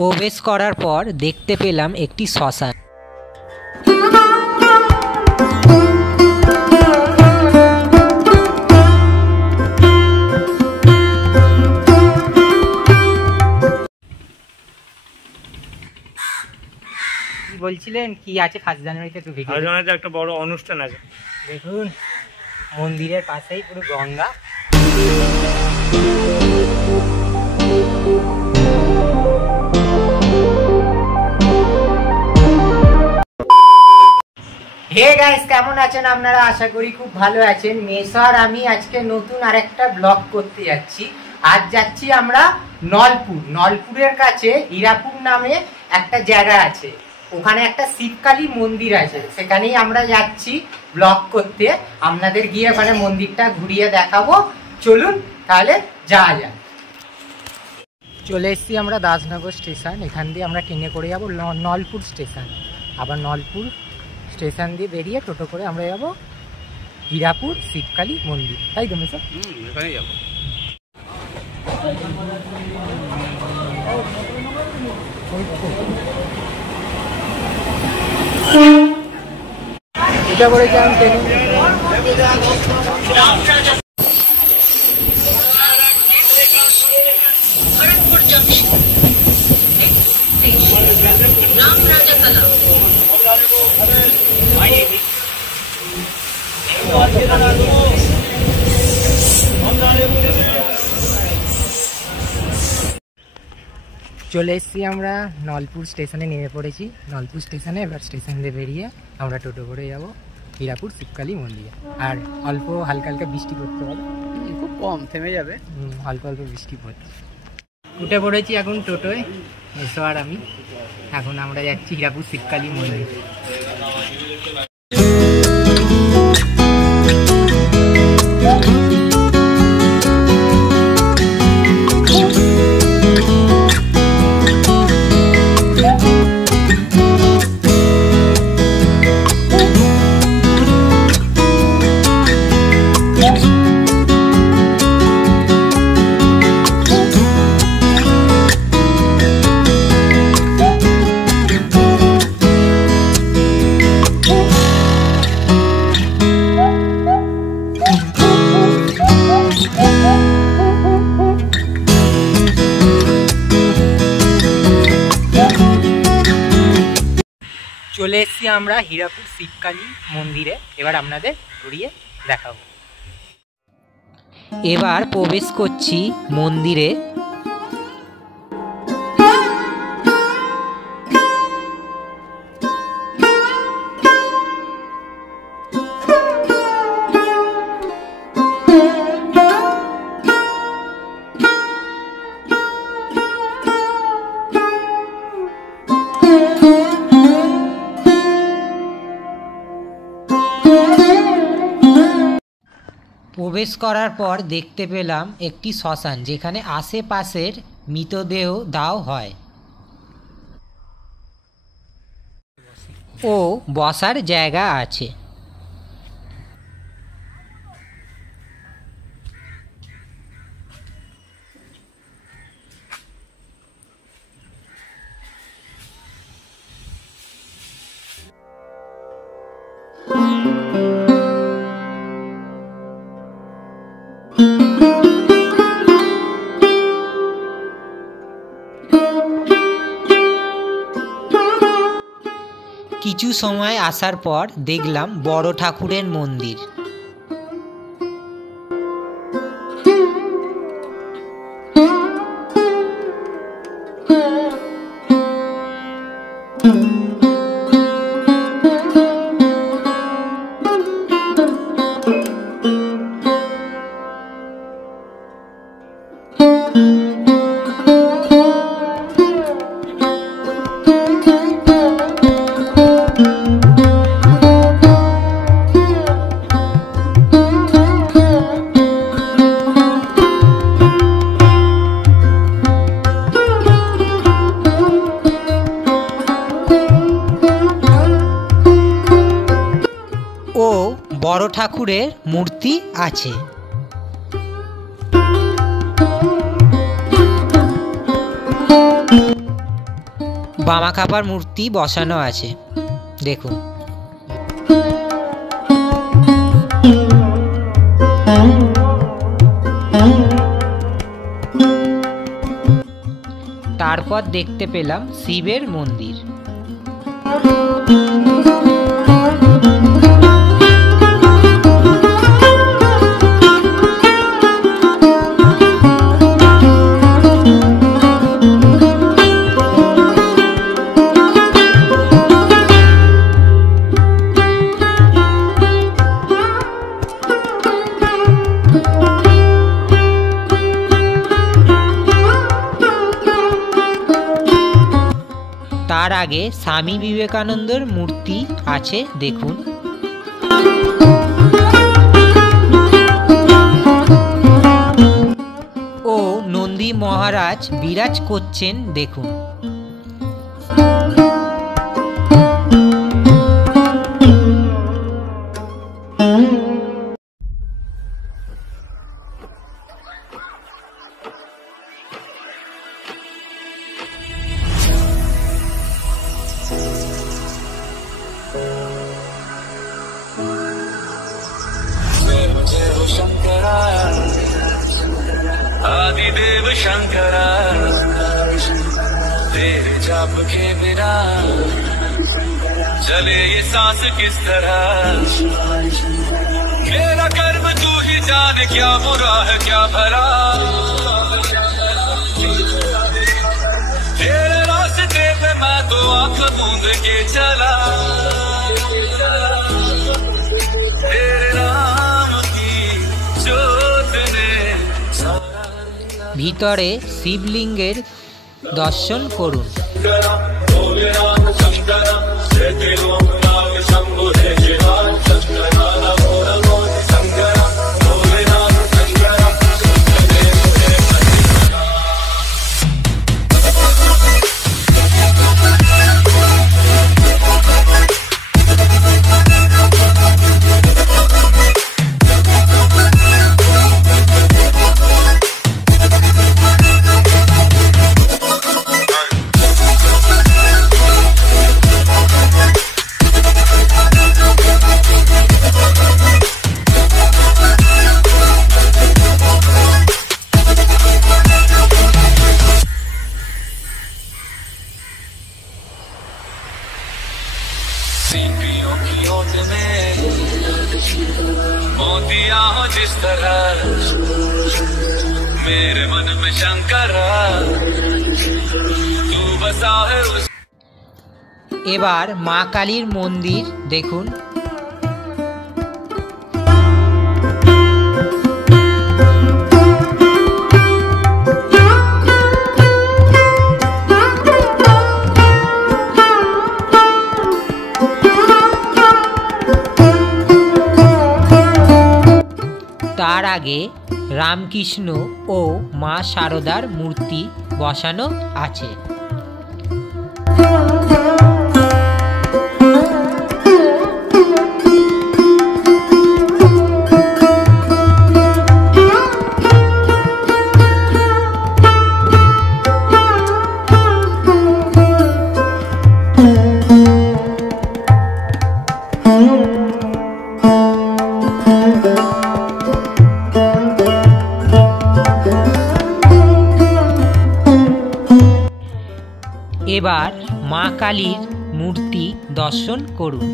প্রবেশ করার পর দেখতে পেলাম একটি শ্মশান। বলছিলেন কি আছে 1 জানুয়ারিতে? একটু ভিডিও একটা বড় অনুষ্ঠান আছে, দেখুন মন্দিরের পাশেই পুরো গঙ্গা। হে গাইস, কেমন আছেন আপনারা? আশা করি খুব ভালো আছেন। মেসর আমি আজকে নতুন আরেকটা ব্লগ করতে যাচ্ছি। আজ যাচ্ছি আমরা নলপুরের কাছে হীরাপুর নামে একটা জায়গা আছে, ওখানে একটা শিবকালী মন্দির আছে, সেখানেই আমরা যাচ্ছি ব্লগ করতে। আপনাদের গিয়ে ওখানে মন্দিরটা ঘুরিয়ে দেখাবো। চলুন তাহলে যাওয়া যাক। চলে এসেছি আমরা দাসনগর স্টেশন, এখান দিয়ে আমরা ট্রেনে করে যাবো নলপুর স্টেশন। আবার নলপুর স্টেশন দিয়ে বেরিয়ে টোটো করে আমরা যাবো হীরাপুর শিবকালী মন্দির, তাই তো মেসর? এখানেই যাবো। এটা বলেছি আমি ট্রেনে। চলে এসেছি আমরা নলপুর স্টেশনে, নেমে পড়েছি নলপুর স্টেশনে। এবার স্টেশন দিয়ে বেরিয়ে আমরা টোটো করে যাব হীরাপুর শিবকালী মন্দিরে। আর অল্প হালকা হালকা বৃষ্টি পড়তে হবে, খুব কম, থেমে যাবে, অল্প অল্প বৃষ্টি পড়ছে। উঠে পড়েছি এখন টোটোয়, এসো আর আমি। এখন আমরা যাচ্ছি হীরাপুর শিবকালী মন্দির। চলে এসেছি আমরা হীরাপুর শিবকালী মন্দিরে, এবার আপনাদের ঘুরিয়ে দেখাবো। এবার প্রবেশ করছি মন্দিরে। প্রবেশ করার পর দেখতে পেলাম একটি শ্মশান, যেখানে আশেপাশের মৃতদেহ দাহ হয় ও বসার জায়গা আছে। কিছু সময় আসার পর দেখলাম বড় ঠাকুরের মন্দির। বড় ঠাকুরের মূর্তি আছে। বামাখ্যাপার মূর্তি বসানো আছে দেখুন। তারপর দেখতে পেলাম শিবের মন্দির। তার আগে স্বামী বিবেকানন্দের মূর্তি আছে দেখুন। ও নন্দী মহারাজ বিরাজ করছেন দেখুন। आदिदेव शंकरा तेरे जाप के बिना चले ये सांस किस तरह। मेरा कर्म तू ही जाने क्या बुरा है क्या भला। तेरे रास्ते पे मैं तो आंख मूंद के चला। तेरे नाम की जोत ने ভিতরে শিবলিঙ্গের দর্শন করুন। सीपियों की ओट में मोतिया हो जिस तरह मेरे मन में शंकरा तू बसा है उस। এবার মা কালীর মন্দির দেখুন। তার আগে রামকৃষ্ণ ও মা শারদার মূর্তি বসানো আছে। এবার মা কালীর মূর্তি দর্শন করুন।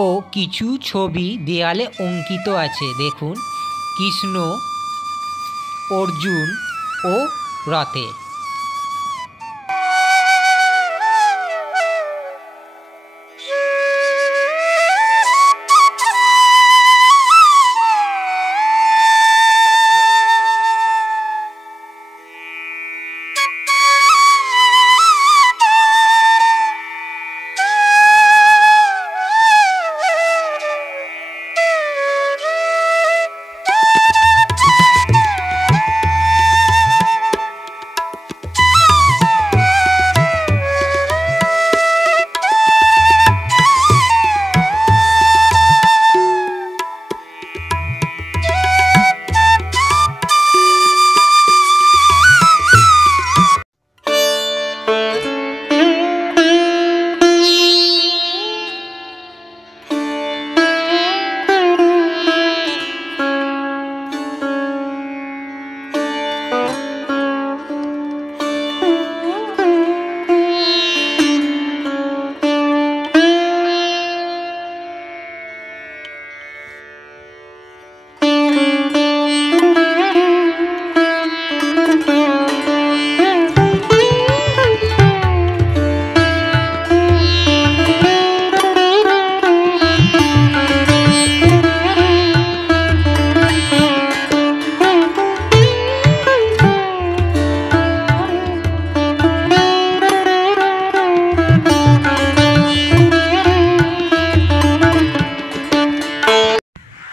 ও কিছু ছবি দেয়ালে অঙ্কিত আছে দেখুন। কৃষ্ণ অর্জুন ও রথে।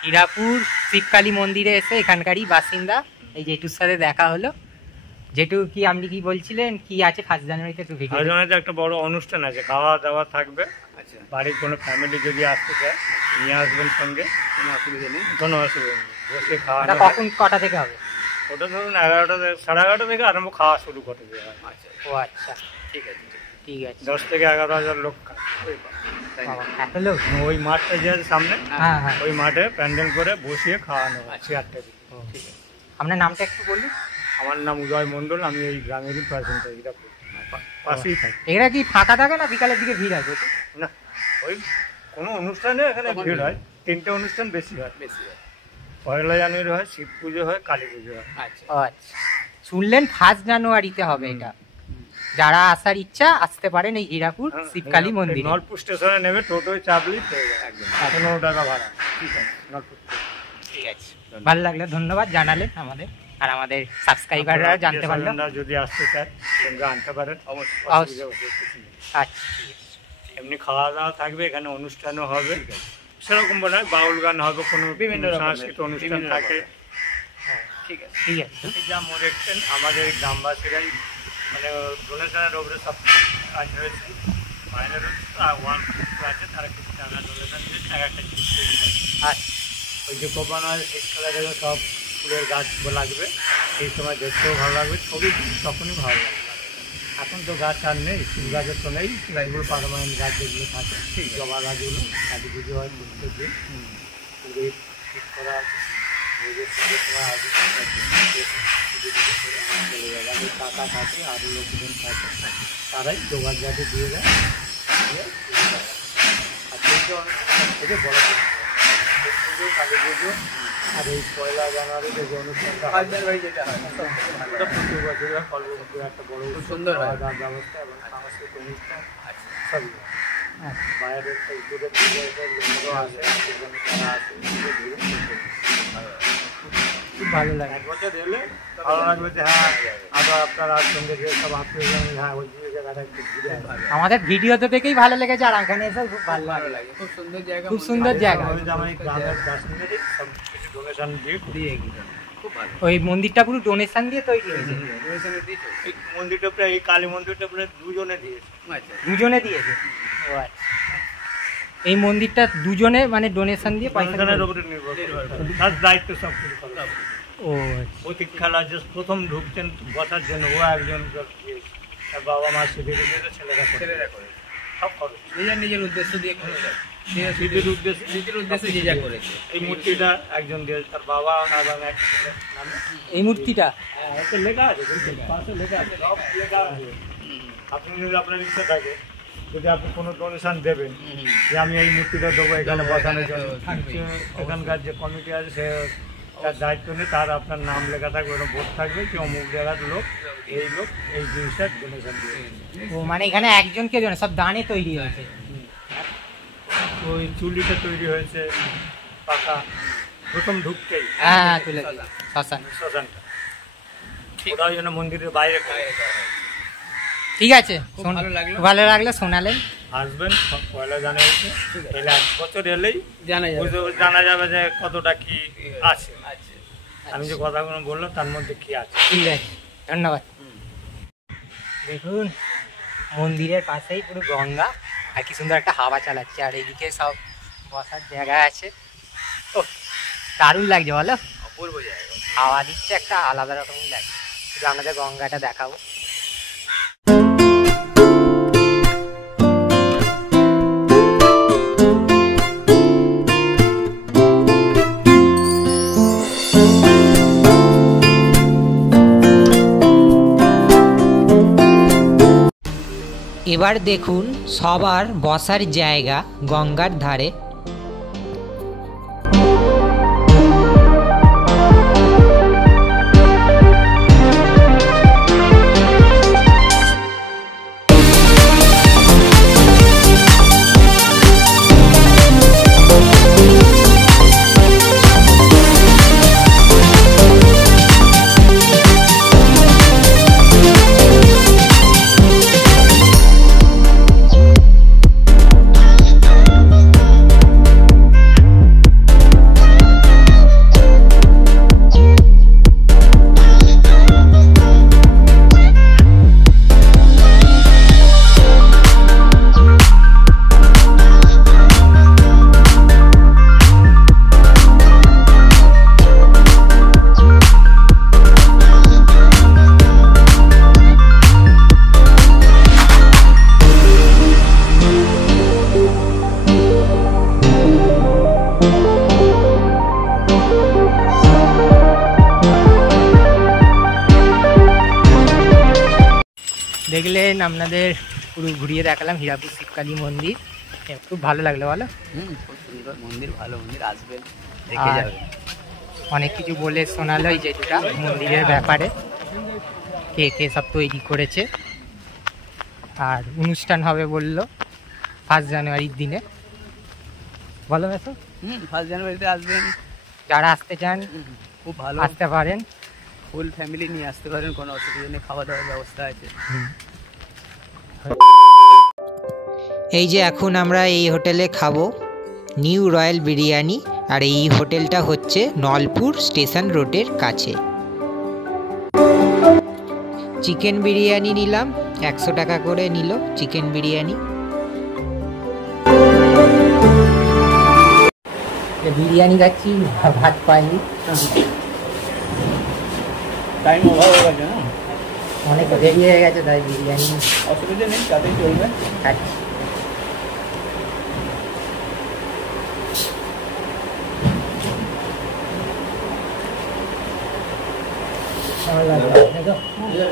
হীরাপুর শিবকালী মন্দিরে এসে এখানকারই বাসিন্দা এই জেঠুর সাথে দেখা হলো। জেঠু কি আপনি কি বলছিলেন, কি আছে 1 জানুয়ারিতে? একটু ভিডিও একটা বড় অনুষ্ঠান আছে, খাওয়া দাওয়া থাকবে। বাড়ির কোনো ফ্যামিলি যদি আসতে চায় নিয়ে আসবেন সঙ্গে, কোনো অসুবিধা নেই। বসে খাওয়া কখন কটা থেকে হবে? ওটা ধরুন 11টা 11:30 থেকে আরম্ভ খাওয়া শুরু করে দেওয়া হয়। ও আচ্ছা, ঠিক আছে ঠিক আছে। 10 থেকে 11,000 লোক এত লোক? ওই মাঠটা যে আছে সামনে, হ্যাঁ হ্যাঁ, ওই মাঠে প্যান্ডেল করে বসিয়ে খাওয়ানো হয় 4টা দিকে। ঠিক আছে। আপনার নামটা একটু বলুন। আমার নাম উদয় মণ্ডল, আমি এই গ্রামেরই প্রেসিডেন্ট, হীরাপুর পাশেই থাকি। এরা কি ফাঁকা থাকে না বিকালের দিকে ভিড় আছে? না, ওই কোনো অনুষ্ঠানে এখানে ভিড় হয়, 3টে অনুষ্ঠান বেশি হয়। 1 জানুয়ারি হয়, শিব পুজো হয়, কালী পুজো হয়। আচ্ছা, শুনলেন 1 জানুয়ারিতে হবে এটা। যারা আসার ইচ্ছা আসতে পারেন এই হীরাপুর শিবকালী মন্দিরে। নলপুর স্টেশনে নেমে টোটোয় চাপলেই পেয়ে যাবে, 15 টাকা ভাড়া। ঠিক আছে, নলপুর। ঠিক আছে, ভালো লাগলো, ধন্যবাদ জানালেন আমাদের, আর আমাদের সাবস্ক্রাইবাররা জানতে পারলো। যদি আসতে চায় সঙ্গে আনতে পারেন, অবশ্যই। আচ্ছা, এমনি খাওয়া দাওয়া থাকবে, এখানে অনুষ্ঠানও হবে। সেরকম বলা হয় বাউল গান হবে, কোনো বিভিন্ন সাংস্কৃতিক অনুষ্ঠান থাকে। হ্যাঁ, ঠিক আছে ঠিক আছে। যা মনে রাখছেন আমাদের গ্রামবাসীরাই মানে ডোনেশনের ওপরে সব কাজ হয়েছে। বাইরের আছে, তারা কিছু টাকা ডোনেশন দিয়ে একটা জিনিস তৈরি করে। আচ্ছা, ওই যে কোপানো হয় শীতকালে দেখবে সব ফুলের গাছ লাগবে, সেই সময় দেখতেও ভালো লাগবে, ছবি তখনই ভালো লাগবে। এখন তো গাছ আর নেই, ফুল গাছের তো নেই, এগুলো পারমানেন্ট গাছ যেগুলো থাকে, ঠিক জবা গাছগুলো কালী পুজো হয় পুজোর দিন, পুজো ঠিক করা আছে। টাকা থাকে আরও লোকজন থাকে, তারাই জোগাড় যাতে দিয়ে দেয়। আর সেই অনুষ্ঠান থেকে বড় পুজো, কালী পুজো, আর এই 1 জানুয়ারিতে যে অনুষ্ঠানটা ওটা প্রতি বছর কল্পপুকুর একটা বড় সুন্দর ব্যবস্থা এবং সাংস্কৃতিক অনুষ্ঠান সবই। বাইরের দূরের লোকগুলো আসে, তারা আসে, খুব ভালো লাগে। 1 বছর এলে ভালো লাগবে যে হ্যাঁ আবার আপনারা সঙ্গে যে সব আত্মীয়, হ্যাঁ ওই জায়গাটা একটু ঘুরে আসবে। আমাদের ভিডিওতে দেখেই ভালো লেগেছে, আর এখানে এসেও খুব ভালো লাগে। খুব সুন্দর জায়গা, খুব সুন্দর জায়গা। আমার গ্রামের দার্শনিক সব কিছু ডোনেশন দিয়ে খুব ভালো। ওই মন্দিরটা পুরো ডোনেশন দিয়ে তৈরি হয়েছে। এই মন্দিরটা প্রায়, এই কালী মন্দিরটা প্রায় 2 জনে দিয়েছে। দুজনে দিয়েছে? ও আচ্ছা, এই মন্দিরটা দুজনে মানে ডোনেশন দিয়ে পয়সার উপরে নির্ভর করে, তার দায়িত্ব সব কিছু করা। ও অতীত খেলা যে প্রথম ঢুকছেন বসার জন্য, ও একজন তার বাবা মা শিখে দিয়েছে, ছেলেরা করে সব খরচ নিজের উদ্দেশ্য দিয়ে করে, নিজের উদ্দেশ্যে যে যা করেছে। এই মূর্তিটা একজন দিয়েছে, তার বাবা এবং এক ছেলের নামে। এই মূর্তিটা একটা লেখা আছে, পাশে লেখা আছে, সব লেখা আছে। আপনি যদি আপনার ইচ্ছা থাকে, যদি আপনি কোনো ডোনেশন দেবেন যে আমি এই মূর্তিটা দেবো এখানে বসানোর জন্য, এখানকার যে কমিটি আছে সে তার দায়িত্ব নিয়ে তার আপনার নাম লেখা থাকবে, ওটা বোর্ড থাকবে কি অমুক জায়গার লোক এই জিনিসটা ডোনেশন দিয়েছে। ও মানে এখানে একজনকে জন্য সব দানে তৈরি হয়েছে। ওই চুলিটা তৈরি হয়েছে পাকা প্রথম ঢুকতেই। হ্যাঁ তুলে শ্মশানটা ওটা ওই জন্য মন্দিরের বাইরে। ঠিক আছে, ভালো লাগলো শোনালেন। আসবেন পয়লা জানুয়ারিতে, এলে 1 বছর এলেই জানা যাবে যে কতটা কি আছে। আমি যে কথাগুলো বললাম তার মধ্যে কি আছে। ঠিক আছে, ধন্যবাদ। দেখুন মন্দিরের পাশেই পুরো গঙ্গা, আর কি সুন্দর একটা হাওয়া চালাচ্ছে, আর এইদিকে সব বসার জায়গা আছে। ও দারুণ লাগছে বলো, অপূর্ব জায়গা, হাওয়া দিচ্ছে একটা আলাদা রকমই লাগছে। শুধু আমাদের গঙ্গাটা দেখাবো। এবার দেখুন সবার বসার জায়গা গঙ্গার ধারে। দেখলেন আপনাদের পুরো ঘুরিয়ে দেখালাম হীরাপুর শিবকালী মন্দির। খুব ভালো লাগলো বলো? খুব সুন্দর মন্দির, ভালো মন্দির, আসবেন দেখে যাবেন। অনেক কিছু বলে শোনালো এই যেটা মন্দিরের ব্যাপারে, কে কে সব তৈরি করেছে। আর অনুষ্ঠান হবে বললো 1 জানুয়ারির দিনে, বলো বেশ? 1 জানুয়ারিতে আসবেন, যারা আসতে চান খুব ভালো আসতে পারেন, ফুল ফ্যামিলি নিয়ে আসতে পারেন, কোনো অসুবিধা নেই, খাওয়া দাওয়ার ব্যবস্থা আছে। এই যে এখন আমরা এই হোটেলে খাবো নিউ রয়্যাল বিরিয়ানি, আর এই হোটেলটা হচ্ছে নলপুর স্টেশন রোডের কাছে। চিকেন বিরিয়ানি নিলাম, 100 টাকা করে নিল চিকেন বিরিয়ানি। বিরিয়ানি খাচ্ছি, ভাত পাইনি, টাইম ওভার হয়ে গেছে না, অনেক দেরি হয়ে গেছে, তাই বিরিয়ানি অসুবিধা নেই, তাতেই চলবে। খাচ্ছি।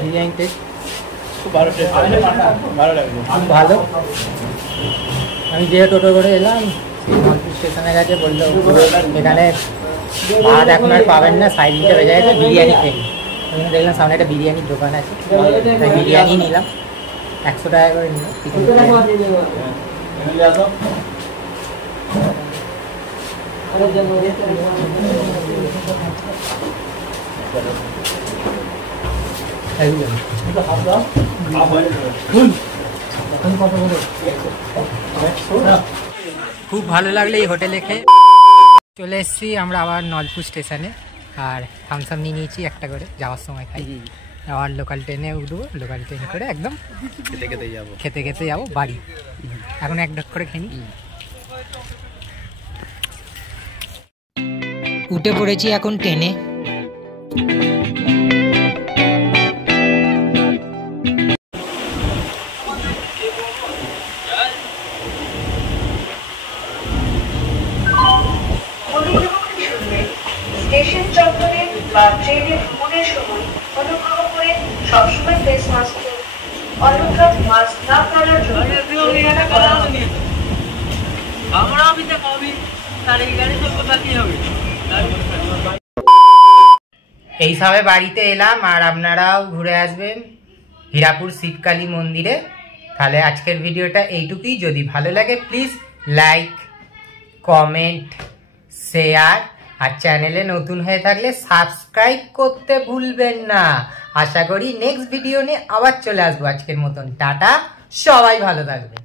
বিরিয়ানি টেস্ট খুব ভালো টেস্ট, ভালো লাগবে, খুব ভালো। আমি যে টোটো করে এলাম নলপুর স্টেশনের কাছে, বললো এখানে ভাত এখন আর পাবেন না, সাইড দিতে বেজে গেছে, বিরিয়ানি খেয়ে। ওখানে দেখলাম সামনে একটা বিরিয়ানির দোকান আছে, তাই বিরিয়ানি নিলাম, 100 টাকা করে নিলাম। খুব ভালো লাগলো এই হোটেলে খেয়ে। চলে এসেছি আমরা আবার নলপুর স্টেশনে, আর থামসাম নিয়ে নিয়েছি একটা করে, যাওয়ার সময় খাই। আবার লোকাল ট্রেনে উঠবো, লোকাল ট্রেনে করে একদম খেতে খেতে যাবো বাড়ি। এখন 1 ঢোক করে খেয়ে নিই। উঠে পড়েছি এখন ট্রেনে। স্টেশন চত্বরে বা ট্রেনে ভ্রমণের সময় অনুগ্রহ করে সবসময় ফেস মাস্ক অন্যথা মাস্ক না পরার জন্য জরিমানা করা হবে। আমরা আমি তো কবি তার এই গাড়ি তো কোথা কি হবে। এই সবে বাড়িতে এলাম, আর আপনারাও ঘুরে আসবেন হীরাপুর শিবকালী মন্দিরে। তাহলে আজকের ভিডিওটা এইটুকুই। যদি ভালো লাগে প্লিজ লাইক, কমেন্ট, শেয়ার, আর চ্যানেলে নতুন হয়ে থাকলে সাবস্ক্রাইব করতে ভুলবেন না। আশা করি নেক্সট ভিডিও নিয়ে আবার চলে আসবো। আজকের মতন টাটা, সবাই ভালো থাকবেন।